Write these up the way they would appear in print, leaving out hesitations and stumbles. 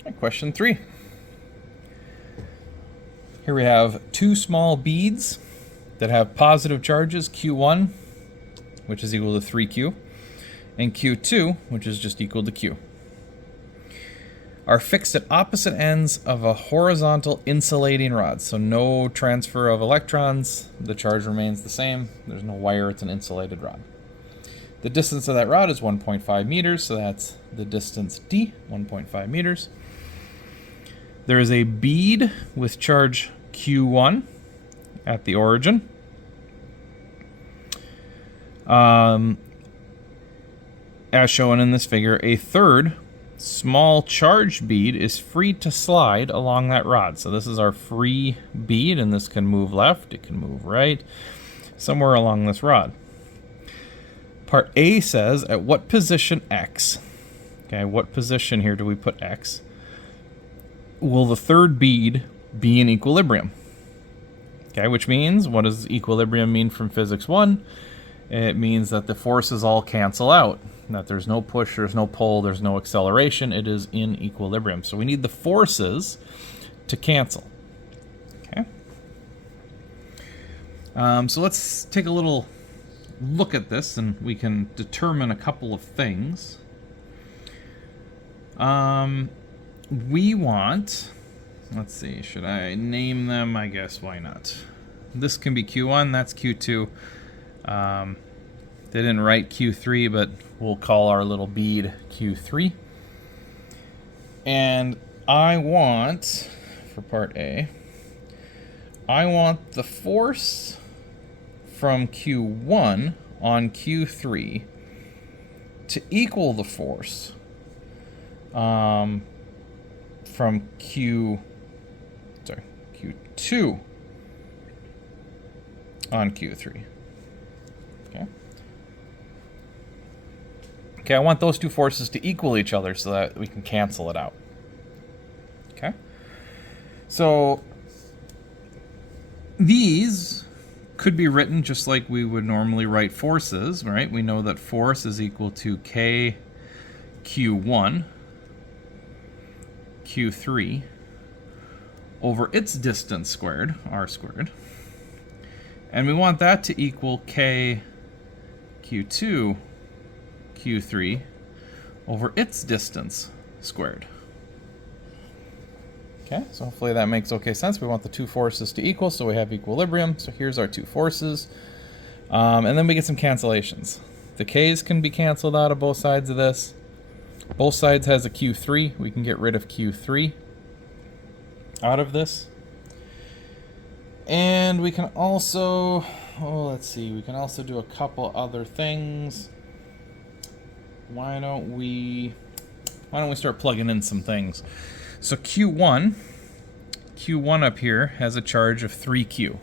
Okay, question 3. Here we have two small beads that have positive charges, Q1, which is equal to 3Q, and Q2, which is just equal to Q, are fixed at opposite ends of a horizontal insulating rod. So no transfer of electrons, the charge remains the same, there's no wire, it's an insulated rod. The distance of that rod is 1.5 meters, so that's the distance D, 1.5 meters. There is a bead with charge Q1 at the origin. As shown in this figure, a third small charged bead is free to slide along that rod. So this is our free bead, and this can move left, it can move right, somewhere along this rod. Part A says, at what position X, okay, what position here do we put X, will the third bead be in equilibrium? Okay, which means, what does equilibrium mean from Physics 1? It means that the forces all cancel out, that there's no push, there's no pull, there's no acceleration, it is in equilibrium. So we need the forces to cancel. Okay. So let's take a little look at this and we can determine a couple of things. We want, let's see, should I name them? I guess, why not? This can be Q1, that's Q2. They didn't write Q3, but we'll call our little bead Q3. And I want, for part A, I want the force from Q1 on Q3 to equal the force from Q2 on Q3. Okay, I want those two forces to equal each other so that we can cancel it out. Okay? So these could be written just like we would normally write forces, right? We know that force is equal to K Q1 Q3 over its distance squared, r squared. And we want that to equal K Q2 Q3 over its distance squared. Okay, so hopefully that makes okay sense. We want the two forces to equal, so we have equilibrium. So here's our two forces. And then we get some cancellations. The K's can be canceled out of both sides of this. Both sides has a Q3. We can get rid of Q3 out of this. And we can also, let's see, we can also do a couple other things. Why don't we start plugging in some things? So Q1 up here has a charge of 3Q.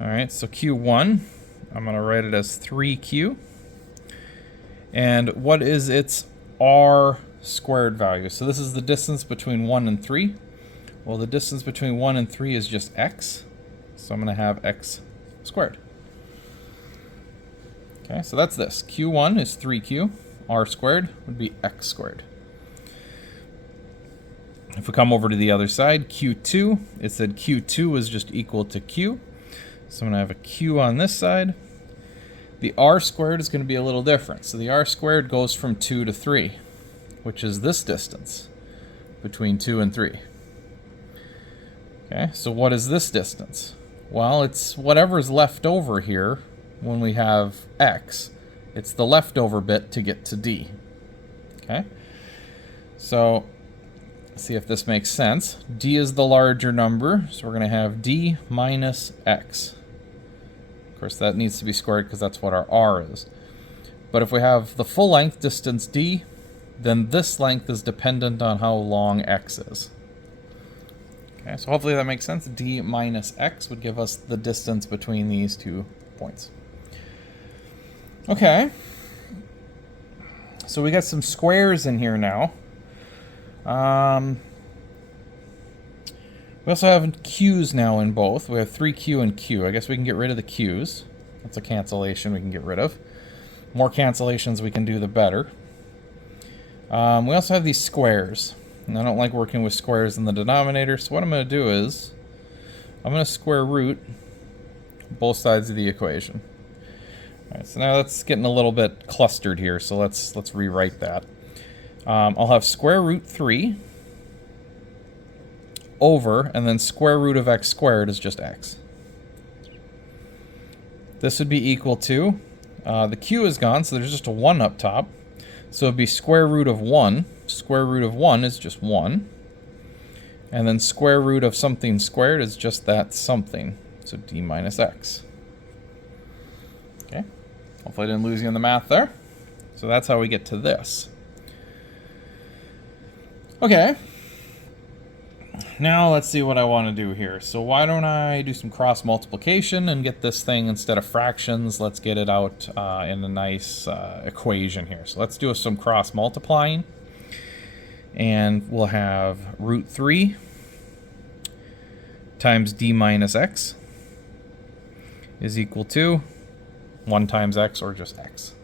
All right, so Q1, I'm going to write it as 3Q. And what is its r squared value? So this is the distance between 1 and 3. Well, the distance between 1 and 3 is just x. So I'm going to have x squared. Okay, so that's this. Q1 is 3Q. R squared would be x squared. If we come over to the other side, Q2, it said Q2 is just equal to Q. So I'm going to have a Q on this side. The r squared is going to be a little different. So the r squared goes from 2 to 3, which is this distance between 2 and 3. Okay, so what is this distance? Well, it's whatever's left over here when we have x. It's the leftover bit to get to d. Okay? So, let's see if this makes sense. D is the larger number, so we're going to have d minus x. Of course, that needs to be squared because that's what our r is. But if we have the full length distance d, then this length is dependent on how long x is. Okay, so hopefully that makes sense. D minus x would give us the distance between these 2 points. Okay. So we got some squares in here now. We also have q's now in both. We have 3q and q. I guess we can get rid of the q's. That's a cancellation we can get rid of. More cancellations we can do, the better. We also have these squares. And I don't like working with squares in the denominator, so what I'm going to do is I'm going to square root both sides of the equation. All right, so now that's getting a little bit clustered here, so let's rewrite that. I'll have square root 3 over, and then square root of x squared is just x. This would be equal to, the q is gone, so there's just a 1 up top. So it'd be square root of 1. Square root of 1 is just 1. And then square root of something squared is just that something. So d minus x. Okay. Hopefully I didn't lose you in the math there. So that's how we get to this. Okay. Now let's see what I want to do here. So why don't I do some cross multiplication and get this thing, instead of fractions, let's get it out in a nice equation here. So let's do some cross multiplying. And we'll have root 3 times d minus x is equal to 1 times x, or just x.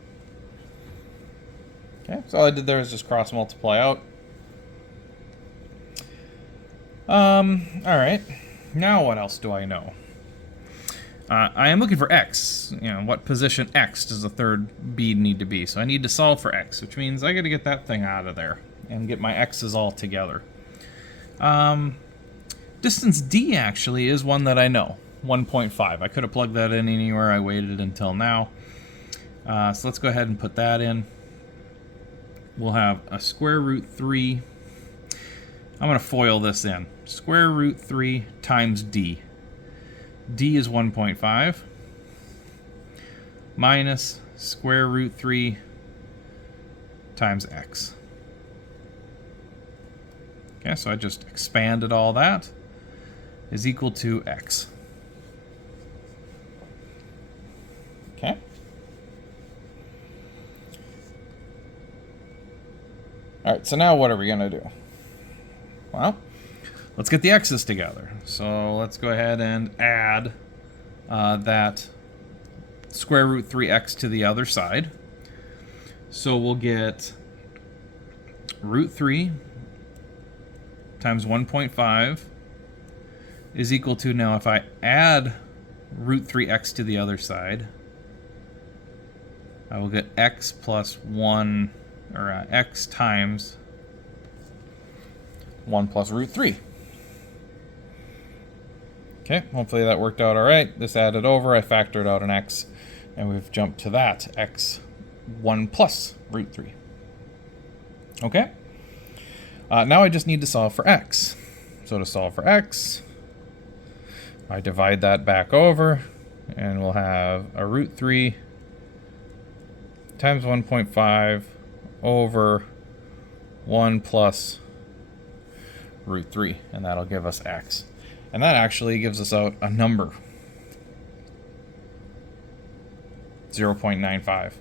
Okay, so all I did there is just cross multiply out. Alright, now what else do I know? I am looking for x. You know, what position x does the third bead need to be? So I need to solve for x, which means I got to get that thing out of there and get my x's all together. Distance d actually is one that I know, 1.5. I could have plugged that in anywhere. I waited until now. So let's go ahead and put that in. We'll have a square root 3. I'm going to FOIL this in. Square root 3 times d. D is 1.5 minus square root 3 times x. Okay, so I just expanded all that, is equal to x. Okay. All right, so now what are we going to do? Well, let's get the x's together. So let's go ahead and add that square root 3x to the other side. So we'll get root 3 times 1.5 is equal to, now if I add root 3x to the other side, I will get x plus 1, or x times 1 plus root 3. Okay, hopefully that worked out all right. This added over, I factored out an x, and we've jumped to that, x 1 plus root 3. Okay, now I just need to solve for x. So to solve for x, I divide that back over, and we'll have a root 3 times 1.5 over 1 plus root 3, and that'll give us x. And that actually gives us out a number, 0.95.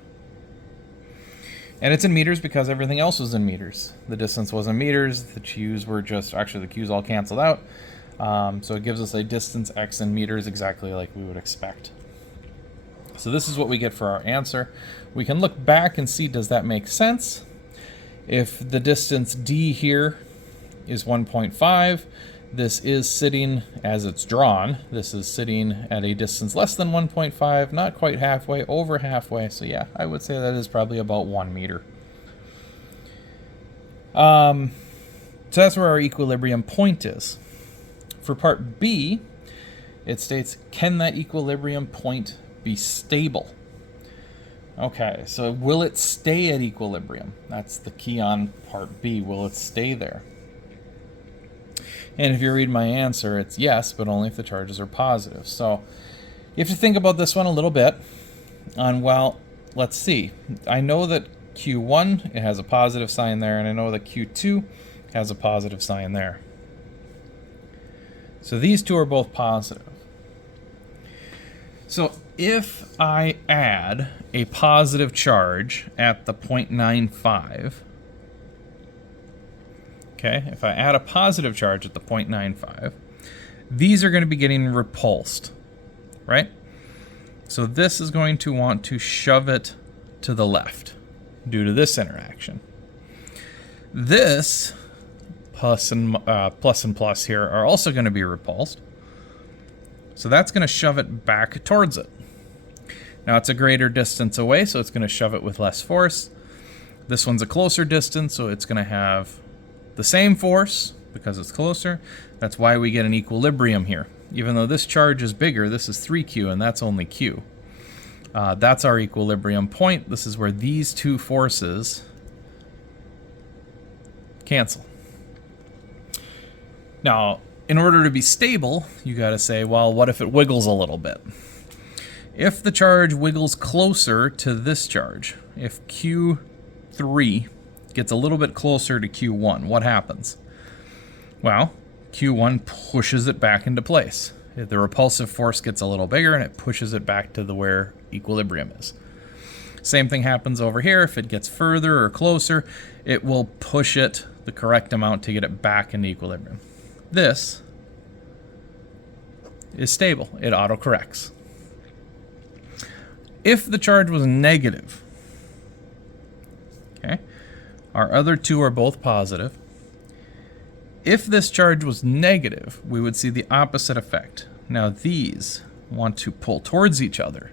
And it's in meters because everything else was in meters. The distance was in meters, the q's were just, actually the q's all canceled out. So it gives us a distance x in meters, exactly like we would expect. So this is what we get for our answer. We can look back and see, does that make sense? If the distance d here is 1.5, this is sitting, as it's drawn, this is sitting at a distance less than 1.5, not quite halfway, over halfway. So yeah, I would say that is probably about 1 meter. So that's where our equilibrium point is. For part B, it states, can that equilibrium point be stable? Okay, so will it stay at equilibrium? That's the key on part B. Will it stay there? And if you read my answer, it's yes, but only if the charges are positive. So you have to think about this one a little bit on, well, let's see. I know that Q1, it has a positive sign there, and I know that Q2 has a positive sign there. So these two are both positive. So if I add a positive charge at the 0.95, okay, if I add a positive charge at the 0.95, these are going to be getting repulsed, right? So this is going to want to shove it to the left due to this interaction. This plus and plus here are also going to be repulsed. So that's going to shove it back towards it. Now it's a greater distance away, so it's going to shove it with less force. This one's a closer distance, so it's going to have the same force because it's closer. That's why we get an equilibrium here. Even though this charge is bigger, this is 3Q and that's only Q. That's our equilibrium point. This is where these two forces cancel. Now, in order to be stable, you got to say, well, what if it wiggles a little bit? If the charge wiggles closer to this charge, if Q3 gets a little bit closer to Q1, what happens? Well, Q1 pushes it back into place. The repulsive force gets a little bigger and it pushes it back to where equilibrium is. Same thing happens over here. If it gets further or closer, it will push it the correct amount to get it back into equilibrium. This is stable. It autocorrects. If the charge was negative, okay, our other two are both positive. If this charge was negative, we would see the opposite effect. Now these want to pull towards each other.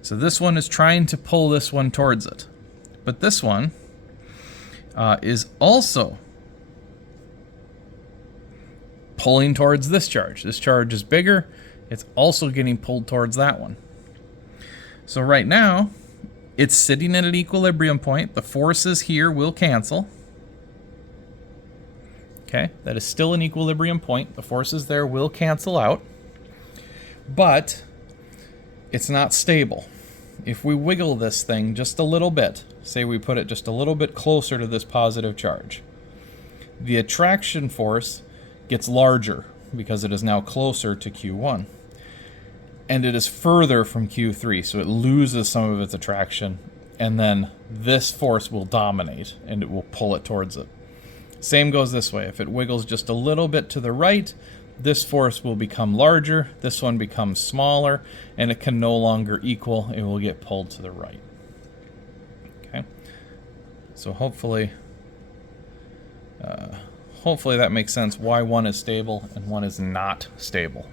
So this one is trying to pull this one towards it. But this one is also pulling towards this charge. This charge is bigger. It's also getting pulled towards that one. So right now, it's sitting at an equilibrium point. The forces here will cancel. Okay, that is still an equilibrium point. The forces there will cancel out, but it's not stable. If we wiggle this thing just a little bit, say we put it just a little bit closer to this positive charge, the attraction force gets larger because it is now closer to Q1. And it is further from Q3, so it loses some of its attraction, and then this force will dominate and it will pull it towards it. Same goes this way. If it wiggles just a little bit to the right, this force will become larger, this one becomes smaller, and it can no longer equal. It will get pulled to the right. Okay, so hopefully that makes sense why one is stable and one is not stable.